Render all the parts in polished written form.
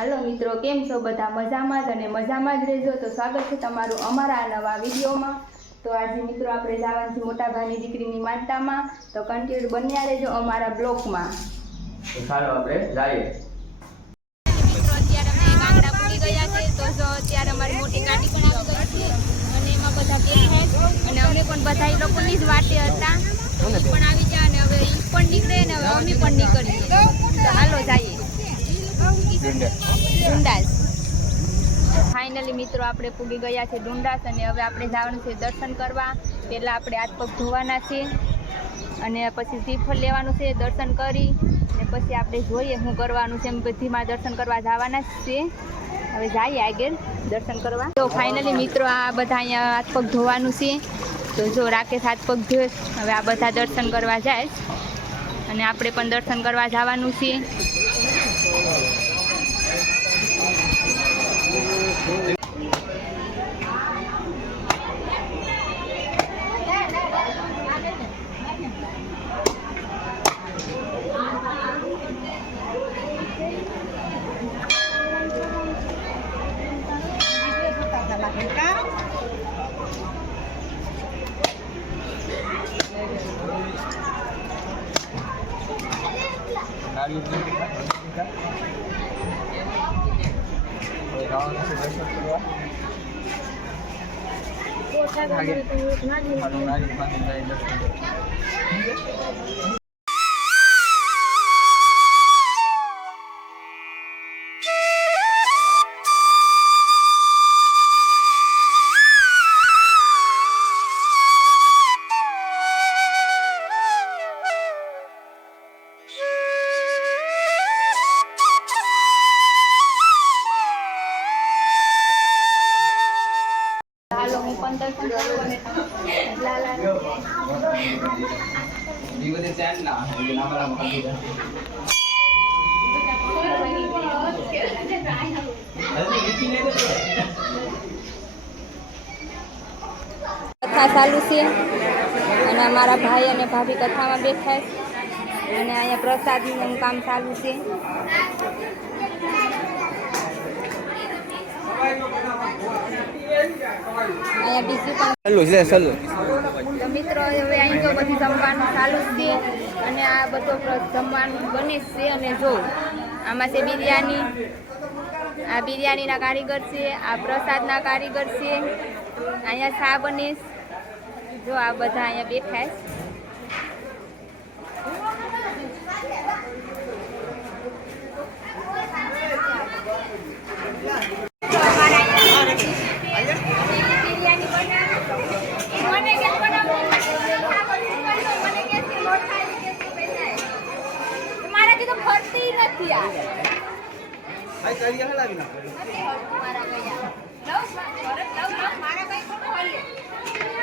હાલો મિત્રો, કેમ છો બધા? મજામાં જ અને મજામાં જ રહેજો. તો સ્વાગત છે તમારું અમારા નવા વિડીયોમાં. તો આજે મિત્રો આપણે જવાનું છે મોટા ભાઈની દીકરીની માનતામાં. તો કન્ટિન્યુ બન્યા રહેજો અમારા બ્લોગમાં. તો ચાલો આપણે જઈએ. મિત્રો અત્યારે અમે ગાંગડા પૂરી ગયા છે. તો જો અત્યારે અમારી મોટી ગાડી પણ આવી ગઈ છે અને એમાં બધા બેઠા અને અમે પણ બધા એ લોકોની જ વાટે હતા. પણ આવી ગયા અને હવે ઈ પણ નીકળે ને હવે અમે પણ નીકળીએ. તો હાલો જઈએ ડુંડાસ. ફાઇનલી મિત્રો આપણે પૂગી ગયા છે ડુંડાસ અને હવે આપણે જવાનું છે દર્શન કરવા. પહેલાં આપણે હાથ પગ ધોવાના છે અને પછી શ્રીફળ લેવાનું છે, દર્શન કરી અને પછી આપણે જોઈએ શું કરવાનું છે. એમ બધીમાં દર્શન કરવા જવાના જ છે. હવે જઈએ આગળ દર્શન કરવા. તો ફાઇનલી મિત્રો આ બધા અહીંયા હાથ પગ ધોવાનું છે. તો જો રાકેશ હાથ પગ ધોય, હવે આ બધા દર્શન કરવા જાય અને આપણે પણ દર્શન કરવા જવાનું છે. કથા ચાલુ છે અને અમારા ભાઈ અને ભાભી કથામાં બેઠા છે અને અહીંયા પ્રસાદનું કામ ચાલુ છે. અહીંયા બીજું પણ તો મિત્રો હવે અહીં તો બધું જમવાનું ચાલુ જ છે અને આ બધો જમવાનું બને જ છે. અને જો આમાં છે બિરયાની, આ બિરયાનીના કારીગર છે, આ પ્રસાદના કારીગર છે, અહીંયા શા બને. જો આ બધા અહીંયા બેઠા છે.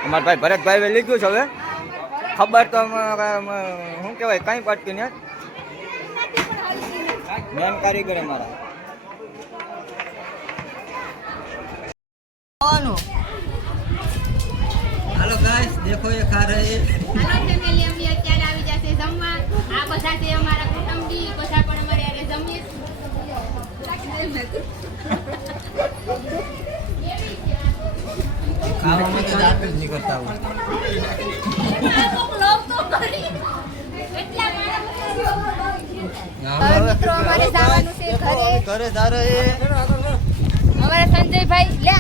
અમારા ભાઈ ભરતભાઈ લીધું છે. હવે ખબર તો શું કહેવાય કઈ પડતી ને મેન કારીગર અમારા. હાલો ગાઈસ દેખો એ ખા રહે. હાલો ફેમિલી, અમે અત્યારે આવી જશે જમવા. આ બધા છે અમારા કુટુંબી, બધા પણ અમારે આરે જમીએ. ખાવામાં તો જાત જ નહીં કરતા હોય. મિત્રો અમારે જવાનું છે ઘરે. ઘરે જા રહે. અમારા સંજયભાઈ લે